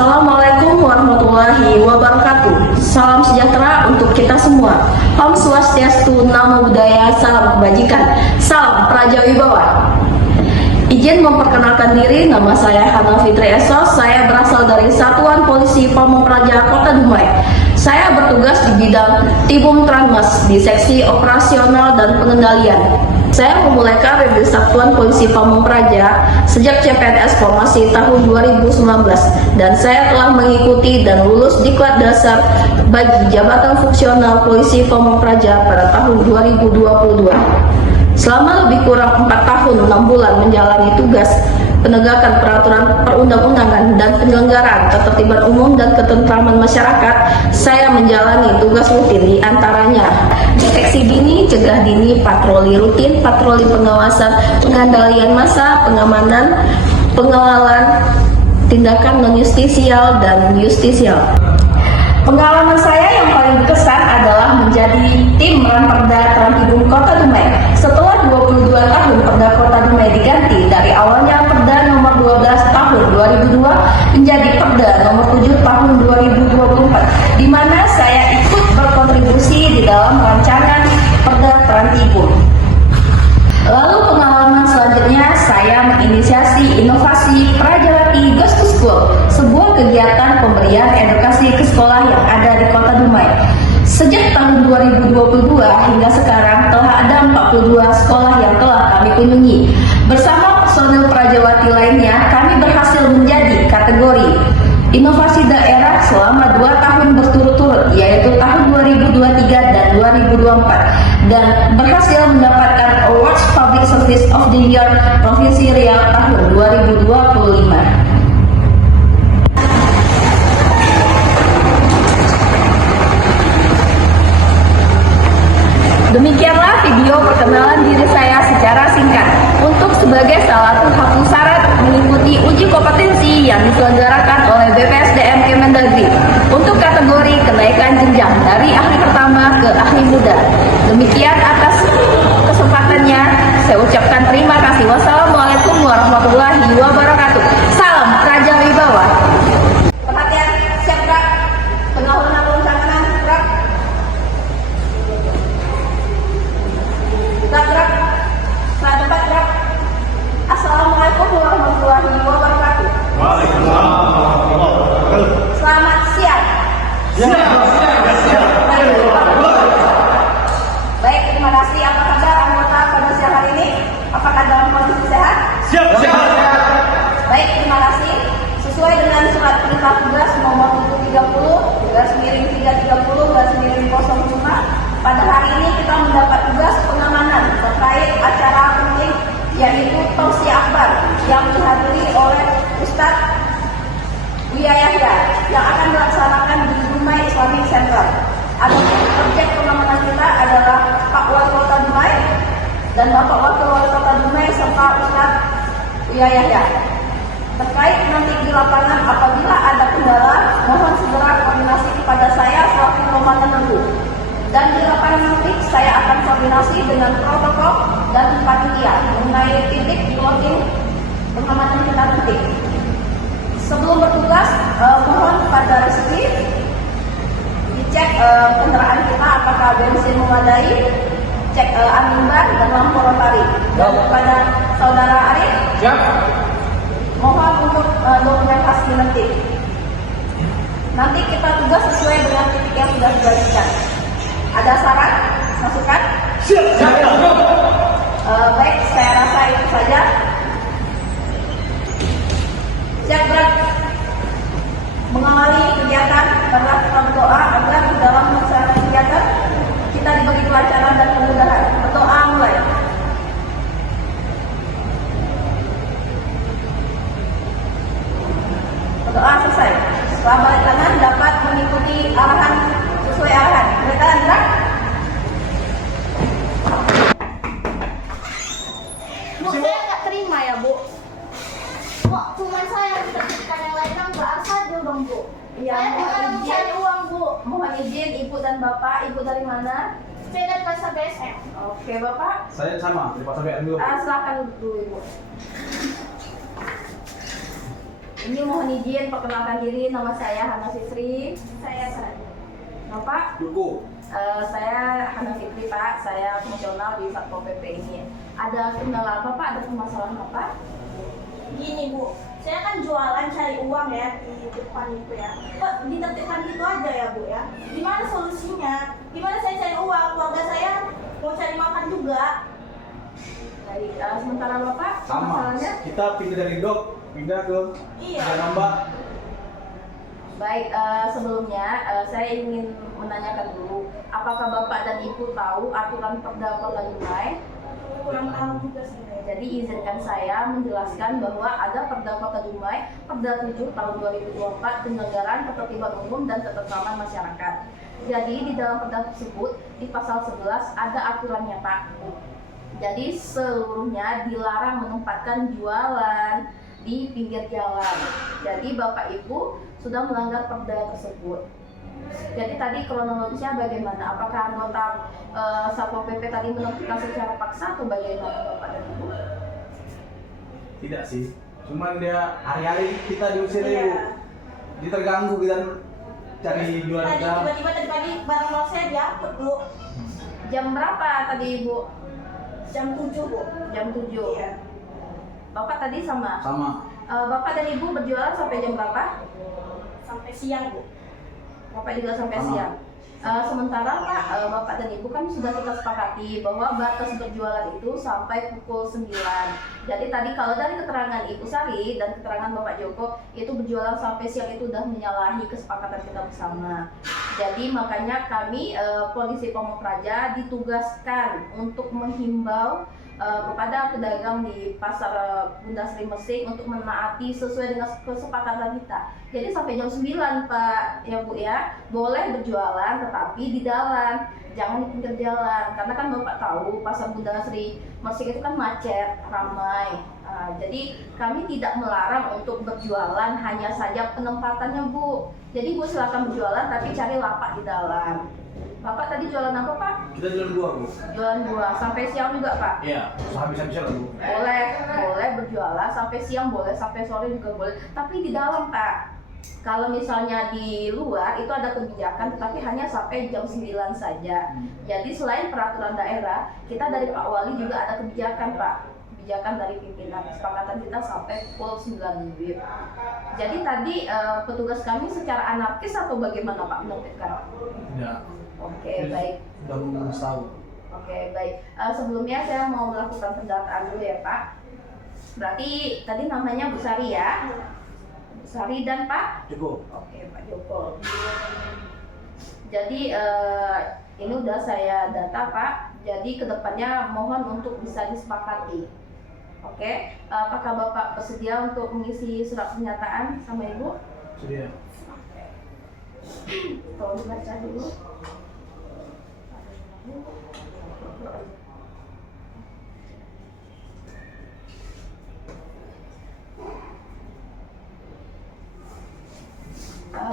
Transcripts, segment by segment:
Assalamualaikum warahmatullahi wabarakatuh. Salam sejahtera untuk kita semua. Om Swastiastu, Namo Buddhaya, salam kebajikan, salam Praja Wibawa. Izin memperkenalkan diri, nama saya Hana Fitri Esos. Saya berasal dari Satuan Polisi Pamong Praja Kota Dumai. Saya bertugas di bidang Tibum Tranmas di seksi operasional dan pengendalian. Saya memulai karir di Satuan Polisi Pamong Praja sejak CPNS Formasi tahun 2019 dan saya telah mengikuti dan lulus Diklat Dasar bagi Jabatan Fungsional Polisi Pamong Praja pada tahun 2022. Selama lebih kurang 4 tahun 6 bulan menjalani tugas penegakan peraturan perundang-undangan dan penyelenggaraan ketertiban umum dan ketentraman masyarakat, saya menjalani tugas rutin di antaranya deteksi dini, cegah dini, patroli rutin, patroli pengawasan, pengendalian massa, pengamanan, pengawalan, tindakan non-justisial dan justisial. Pengalaman saya yang paling berkesan adalah menjadi tim Ranperda Trantibum Kota Dumai. Setelah 22 tahun Perda Kota Dumai diganti dari awalnya Perda nomor 12 tahun 2002 menjadi Perda nomor 7 tahun 2024, di mana saya ikut berkontribusi di dalam rancangan Perda Trantibum. Lalu pengalaman selanjutnya saya menginisiasi inovasi Prajawati Goes to School, sebuah kegiatan pemberian edukasi ke sekolah yang ada di Kota Dumai. Sejak tahun 2022 hingga sekarang telah ada 42 sekolah yang telah kami kunjungi. Bersama personil Prajawati lainnya, kami berhasil menjadi kategori inovasi daerah selama 2 tahun berturut-turut, yaitu tahun 2023 dan 2024, dan berhasil mendapatkan Awards Public Service of the Year Provinsi Riau tahun 2025. Demikianlah video perkenalan diri saya secara singkat. Untuk sebagai salah satu syarat mengikuti uji kompetensi yang diselenggarakan oleh BPSDM Kemendagri untuk kategori kenaikan jenjang dari ahli pertama ke ahli muda. Demikian atas kesempatannya, saya ucapkan terima kasih. Wassalamualaikum warahmatullahi wabarakatuh. Salam Praja Wibawa. Perhatian, siap gerak. Pengawalan perencanaan gerak. Gerak. Tempat gerak. Assalamualaikum warahmatullahi wabarakatuh. Waalaikumsalam warahmatullahi wabarakatuh. Selamat siang. Baik, terima kasih. Apa kabar anggota pada siang hari ini? Apakah dalam kondisi sehat? Siap. Baik, terima kasih. Sesuai dengan surat perintah tugas nomor 730/330/05, pada hari ini kita mendapat tugas pengamanan terkait acara penting, yaitu Tausiah Akbar yang dihadiri oleh Ustadz Buya Yahya yang akan dilaksanakan di Dumai Islamic Center. Adapun objek pengamanan kita adalah Pak Wali Kota Dumai dan Bapak Wakil Wali Kota Dumai serta Ustadz Buya Yahya. Terkait nanti di lapangan, apabila ada kendala, mohon segera koordinasi kepada saya selaku komandan regu. Dan di lapangan nanti saya akan koordinasi dengan protokol dan panitia mengenai titik plotting pengamanan kita nanti. Sebelum bertugas, mohon pada Rizky dicek kendaraan kita apakah bensin memadai, cek angin ban dan lampu rotari. Dan kepada saudara Arif, mohon untuk dokumentasi nanti. Nanti kita tugas sesuai dengan titik yang sudah dibagikan. Ada saran, masukan? Siap. Baik, saya rasa itu saja. Siap gerak. Mengawali kegiatan, karena kita berdoa agar di dalam melaksanakan kegiatan kita diberi kelancaran dan kemudahan. Berdoa mulai. Berdoa selesai. Setelah balik tangan dapat mengikuti arahan sesuai arahan. Balik tangan gerak. Bu, saya nggak terima ya, Bu. Kok cuma saya yang ditertibkan, yang lain kan nggak asal dong, Bu. Iya, Saya mohon mau izin. cari uang, Bu. Mohon izin Ibu dan Bapak. Ibu dari mana? Saya dari pasar BSM. Oke, Bapak. Saya sama di pasar BN dulu. Silakan dulu, Ibu. Ini mohon izin perkenalkan diri, nama saya Hana Fitri. Saya Bapak? Duku. Saya Hana Fitri Pak, saya fungsional di Satpol PP ini. Ada kendala apa Pak? Ada permasalahan apa? Gini Bu, saya kan jualan cari uang ya di depan itu ya. Kok ditertibkan gitu aja ya Bu ya? Gimana solusinya? Gimana saya cari uang? Keluarga saya mau cari makan juga. Baik, sementara Bapak, Sama. masalahnya? Kita pindah dari dok, pindah ke Iya. nambah. Baik, sebelumnya saya ingin menanyakan dulu, apakah Bapak dan Ibu tahu aturan Perda Kota Dumai? Kurang tahu juga sih. Jadi izinkan saya menjelaskan bahwa ada Perda Kota Dumai, Perda 7 tahun 2024, penyelenggaraan ketertiban umum dan ketentraman masyarakat. Jadi di dalam perda tersebut di pasal 11 ada aturannya Pak. Jadi seluruhnya dilarang menempatkan jualan di pinggir jalan. Jadi Bapak Ibu sudah melanggar perda tersebut. Jadi tadi kronologisnya bagaimana? Apakah anggota Satpol PP tadi menentukan secara paksa atau bagaimana Bapak dan Ibu? Tidak sih, cuman dia hari-hari kita diusir Iya. ibu. Dia terganggu kita cari jualan Tadi kita. tiba-tiba tadi pagi barang saya diangkut Bu. Jam berapa tadi Ibu? Jam 7 Bu. Jam 7. Iya. Bapak tadi sama? Sama. Bapak dan Ibu berjualan sampai jam berapa? Sampai siang Bu. Bapak juga sampai Sama. siang. Sementara Pak, Bapak dan Ibu kan sudah kita sepakati bahwa batas berjualan itu sampai pukul 9. Jadi tadi kalau dari keterangan Ibu Sari dan keterangan Bapak Joko itu berjualan sampai siang itu sudah menyalahi kesepakatan kita bersama. Jadi makanya kami Polisi Pamung Praja ditugaskan untuk menghimbau kepada pedagang di pasar Bunda Sri Mesik untuk menaati sesuai dengan kesepakatan kita. Jadi sampai jam 9 Pak ya Bu ya, boleh berjualan tetapi di dalam, jangan di pinggir jalan. Karena kan Bapak tahu pasar Bunda Sri Mesik itu kan macet, ramai. Jadi kami tidak melarang untuk berjualan, hanya saja penempatannya Bu. Jadi Bu silakan berjualan tapi cari lapak di dalam. Bapak tadi jualan apa Pak? Kita jualan buah bu. Jualan buah sampai siang juga Pak? Iya, habis-habisan lah bu. Boleh berjualan sampai siang, boleh sampai sore juga boleh. Tapi di dalam Pak, kalau misalnya di luar itu ada kebijakan, tetapi hanya sampai jam 9 saja. Jadi selain peraturan daerah, kita dari Pak Wali juga ada kebijakan Pak. Kebijakan dari pimpinan, kesepakatan kita sampai pukul 9 WIB. Jadi tadi petugas kami secara anarkis atau bagaimana Pak menertibkan? Tidak. Oke, baik. Sudah tahu. Oke, baik. Sebelumnya saya mau melakukan pendataan dulu ya Pak. Berarti tadi namanya Bu Sari ya? Bu Sari dan Pak? Cukup. Oke, Pak Joko. Jadi ini udah saya data Pak. Jadi kedepannya mohon untuk bisa disepakati. Oke, apakah Bapak bersedia untuk mengisi surat pernyataan sama Ibu? Sudah. Tolong dibaca dulu.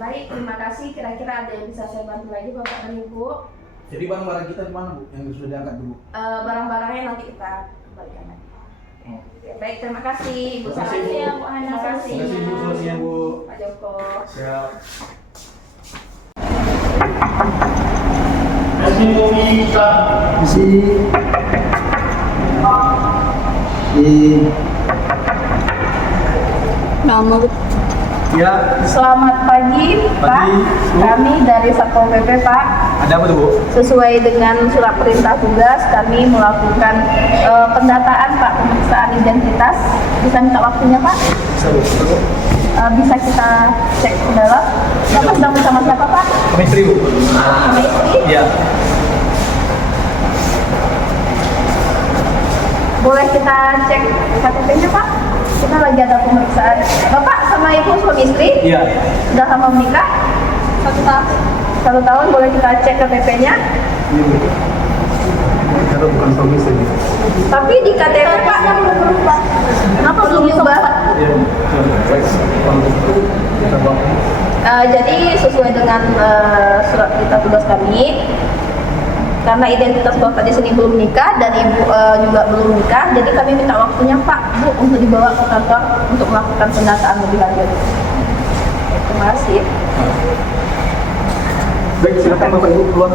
Baik, terima kasih. Kira-kira ada yang bisa saya bantu lagi Bapak dan Ibu? Jadi barang-barang kita di mana bu? Yang sudah diangkat dulu. Barang-barangnya nanti kita kembalikan lagi. Oh. Oke, baik, terima kasih Ibu Terima kasih, Sari. Bu. Bu Hana. Terima kasih bu, solusinya bu. Pak Joko. Siap. Masih bisa. Masih Nama Ya. Selamat pagi, Pak. Pagi, Bu. Kami dari Satpol PP, Pak. Ada apa tuh bu? Sesuai dengan surat perintah tugas, kami melakukan pendataan, Pak, pemeriksaan identitas. Bisa minta waktunya, Pak? Bisa kita cek ke dalam. Bapak sedang bersama siapa, Pak? Kami istri bu. Sama istri? Iya. Boleh kita cek KTP-nya, Pak? Kita lagi ada pemeriksaan. Bapak sama Ibu suami istri? Iya. Sudah lama menikah? 1 tahun. 1 tahun, boleh kita cek KTP-nya? Iya bu. Kalau bukan suami istri. Tapi di KTP Pak yang belum berubah. Kenapa belum diubah? Iya. Kalau itu kita bawa. Jadi sesuai dengan surat perintah tugas kami, karena identitas Bapak di sini belum nikah dan Ibu juga belum nikah, jadi kami minta waktunya Pak, Bu, untuk dibawa ke kantor untuk melakukan pendataan lebih lanjut. Terima kasih. Baik, silakan Bapak Ibu keluar.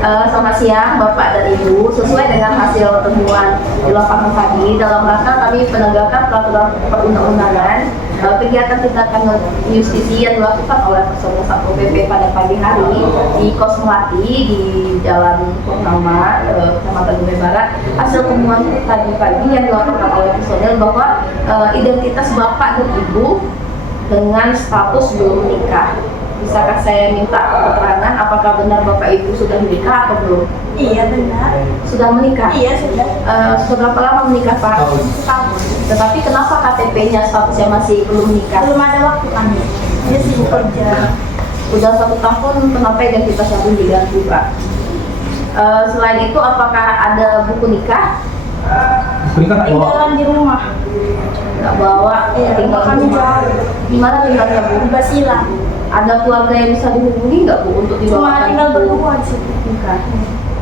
Selamat siang Bapak dan Ibu. Sesuai dengan hasil temuan di lapangan tadi, dalam rangka kami penegakan peraturan perundang-undangan, kegiatan tindakan justisi yang dilakukan oleh personel Satpol PP pada pagi hari di Kos Melati di Jalan Purnama, Kecamatan Dumai Barat. Hasil temuan tadi pagi yang dilakukan oleh personel bahwa identitas Bapak dan Ibu dengan status belum menikah. Bisakah saya minta keterangan apakah benar Bapak Ibu sudah menikah atau belum? Iya benar. Sudah menikah? Iya sudah. Sudah berapa lama menikah Pak? Setahun. Tetapi kenapa KTP-nya statusnya masih belum menikah? Belum ada waktu kan? Dia sibuk kerja. Udah 1 tahun, kenapa identitasnya belum diganti Pak? Selain itu, apakah ada buku nikah? Tinggalan di rumah. Nggak bawa? Iya, Tinggal kami di rumah. jauh. Di mana tinggalnya Bu? Di Basila. Ada keluarga yang bisa dihubungi nggak Bu untuk Cuma dibawakan tinggal buku berdua di situ. nikah?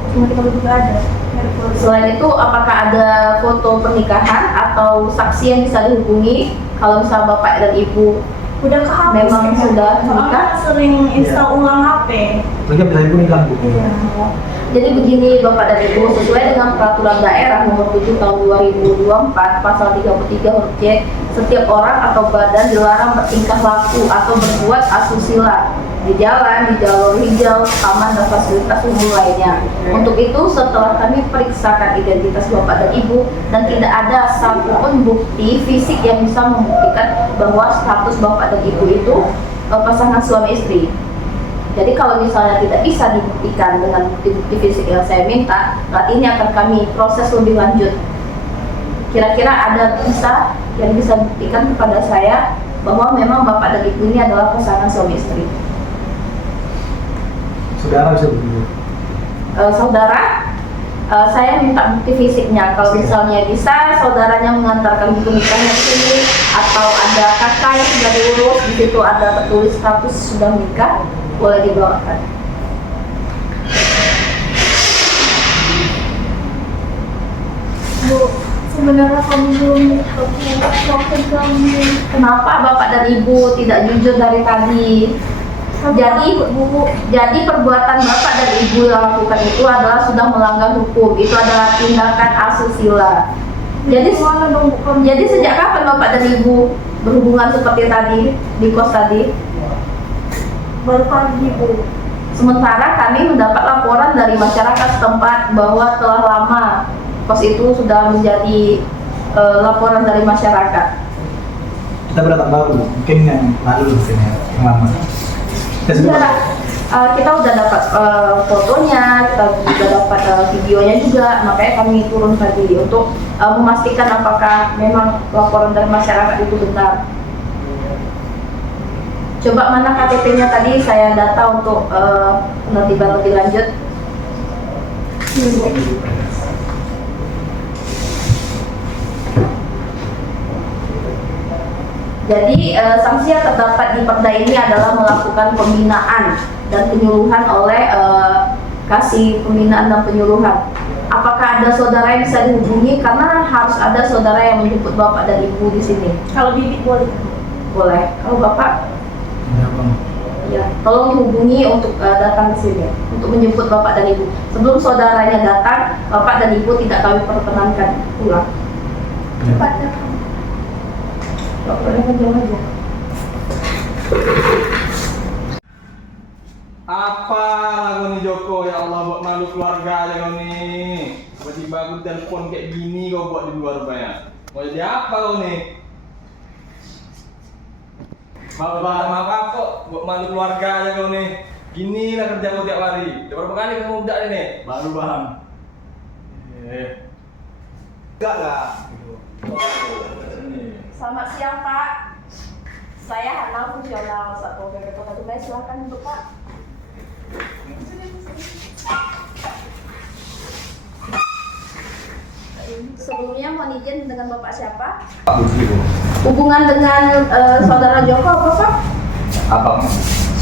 Cuma tinggal berdua ada. Nggak ada keluarga. Selain itu, apakah ada foto pernikahan atau saksi yang bisa dihubungi kalau misalnya Bapak dan Ibu Udah kehapus. memang ya. sudah Soalnya menikah? sering install ulang HP. Mereka bisa Ibu nikah, Bu. Iya. Jadi begini Bapak dan Ibu, sesuai dengan Peraturan Daerah Nomor 7 Tahun 2024 Pasal 33 huruf C, setiap orang atau badan dilarang bertingkah laku atau berbuat asusila di jalan, di jalur hijau, taman, dan fasilitas umum lainnya. Untuk itu, setelah kami periksakan identitas Bapak dan Ibu dan tidak ada satupun bukti fisik yang bisa membuktikan bahwa status Bapak dan Ibu itu pasangan suami istri. Jadi kalau misalnya tidak bisa dibuktikan dengan bukti-bukti fisik yang saya minta, berarti ini akan kami proses lebih lanjut. Kira-kira ada yang bisa buktikan kepada saya bahwa memang Bapak dan Ibu ini adalah pasangan suami istri. Saudara bisa begitu. Saudara, saya minta bukti fisiknya. Kalau misalnya bisa, saudaranya mengantarkan buku nikahnya ke sini, atau ada kakak yang sudah diurus, di situ ada tertulis status sudah menikah, boleh dibawakan. Bu, sebenarnya kamu belum nikah. Kamu. Kenapa Bapak dan Ibu tidak jujur dari tadi? Jadi perbuatan Bapak dan Ibu yang lakukan itu adalah sudah melanggar hukum. Itu adalah tindakan asusila. Jadi sejak kapan Bapak dan Ibu berhubungan seperti tadi di kos tadi? Baru pagi Bu. Sementara kami mendapat laporan dari masyarakat setempat bahwa telah lama kos itu sudah menjadi laporan dari masyarakat. Kita berdatang baru, mungkin yang lalu yang lama. Kita udah dapat fotonya, kita udah dapat videonya juga, makanya kami turun tadi untuk memastikan apakah memang laporan dari masyarakat itu benar. Coba mana KTP-nya tadi, saya data untuk penertiban lebih lanjut. Jadi sanksi yang terdapat di Perda ini adalah melakukan pembinaan dan penyuluhan oleh kasih pembinaan dan penyuluhan. Apakah ada saudara yang bisa dihubungi? Karena harus ada saudara yang menjemput Bapak dan Ibu di sini. Kalau Bibi boleh. Boleh. Kalau Bapak? Ya, tolong dihubungi untuk datang ke sini untuk menjemput Bapak dan Ibu. Sebelum saudaranya datang, Bapak dan Ibu tidak kami perkenankan pulang. Cepat datang. Boleh jam aja. Apa lagu nih Joko? Ya Allah, buat malu keluarga aja kau nih. Tiba-tiba aku telepon kayak gini kau buat di luar banyak. Mau jadi apa kau nih? Maaf apa? Buat malu keluarga aja kau nih. Gini lah kerja kau tiap hari. Udah berapa kali kamu budak ini? Baru bang. Enggak lah. Selamat siang Pak. Saya Hana, fungsional Satpol PP Kota Dumai. Silakan untuk Pak. Sebelumnya mohon izin dengan Bapak siapa? Pak Budi. Hubungan dengan saudara Joko apa Pak? Apa?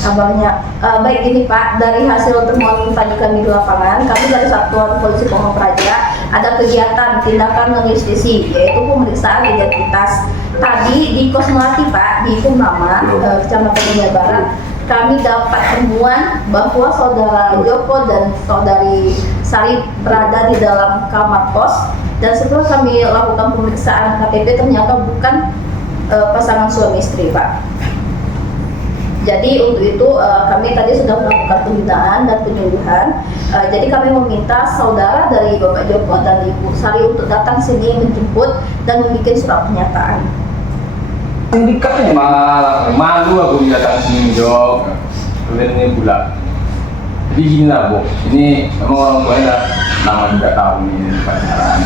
Kabarnya baik ini Pak, dari hasil temuan tadi kami di lapangan, kami dari Satuan Polisi Pamung Praja ada kegiatan tindakan non-justisi, yaitu pemeriksaan identitas. Tadi di Kos Melati Pak, di Purnama, Kecamatan Dunia Barat, kami dapat temuan bahwa saudara Joko dan saudari Sari berada di dalam kamar kos, dan setelah kami lakukan pemeriksaan KTP ternyata bukan pasangan suami istri Pak. Jadi untuk itu kami tadi sudah melakukan pembinaan dan penyuluhan. Jadi kami meminta saudara dari Bapak Joko dan Ibu Sari untuk datang sini menjemput dan membuat surat pernyataan. Sindikatnya malah malu aku datang sini Jok. Kemudian ini pula. Jadi gini lah Bu, ini memang orang tuanya lama juga tahu ini pacaran.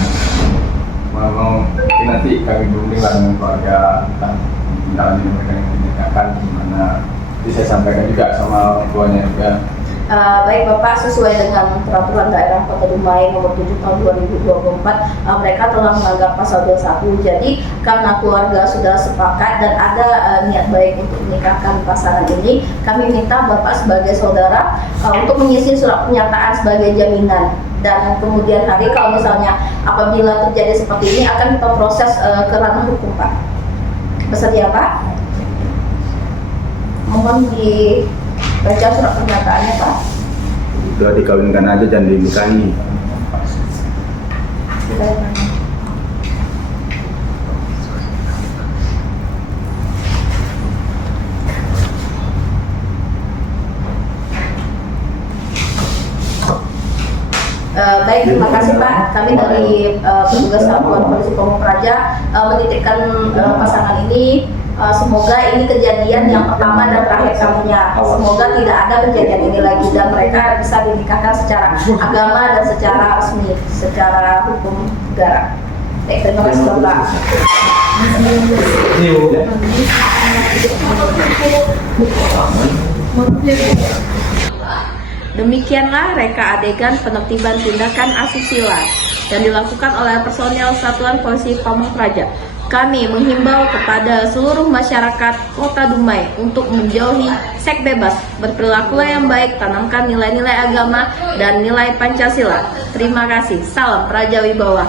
Memang nanti kami berunding lah dengan keluarga tentang tindakan ini mereka yang menikahkan gimana. Jadi saya sampaikan juga sama orang tuanya juga. Baik Bapak, sesuai dengan peraturan daerah Kota Dumai nomor 7 tahun 2024, mereka telah menganggap pasal 21. Jadi karena keluarga sudah sepakat dan ada niat baik untuk menikahkan pasangan ini, kami minta Bapak sebagai saudara untuk mengisi surat pernyataan sebagai jaminan. Dan kemudian hari kalau misalnya apabila terjadi seperti ini akan kita proses ke ranah hukum Pak. Bersedia Pak? Mohon dibaca surat pernyataannya Pak. Sudah dikawinkan aja dan dinikahi. Baik, terima kasih Pak. Kami dari petugas Satuan Polisi Pamung Praja menitipkan pasangan ini. Semoga ini kejadian yang pertama dan terakhir kalinya. Semoga tidak ada kejadian ini lagi dan mereka bisa dinikahkan secara agama dan secara resmi, secara hukum negara. Baik, terima kasih Bapak. Demikianlah reka adegan penertiban tindakan asusila yang dilakukan oleh personel Satuan Polisi Pamung Praja. Kami menghimbau kepada seluruh masyarakat Kota Dumai untuk menjauhi seks bebas, berperilakulah yang baik, tanamkan nilai-nilai agama dan nilai Pancasila. Terima kasih. Salam Praja Wibawa.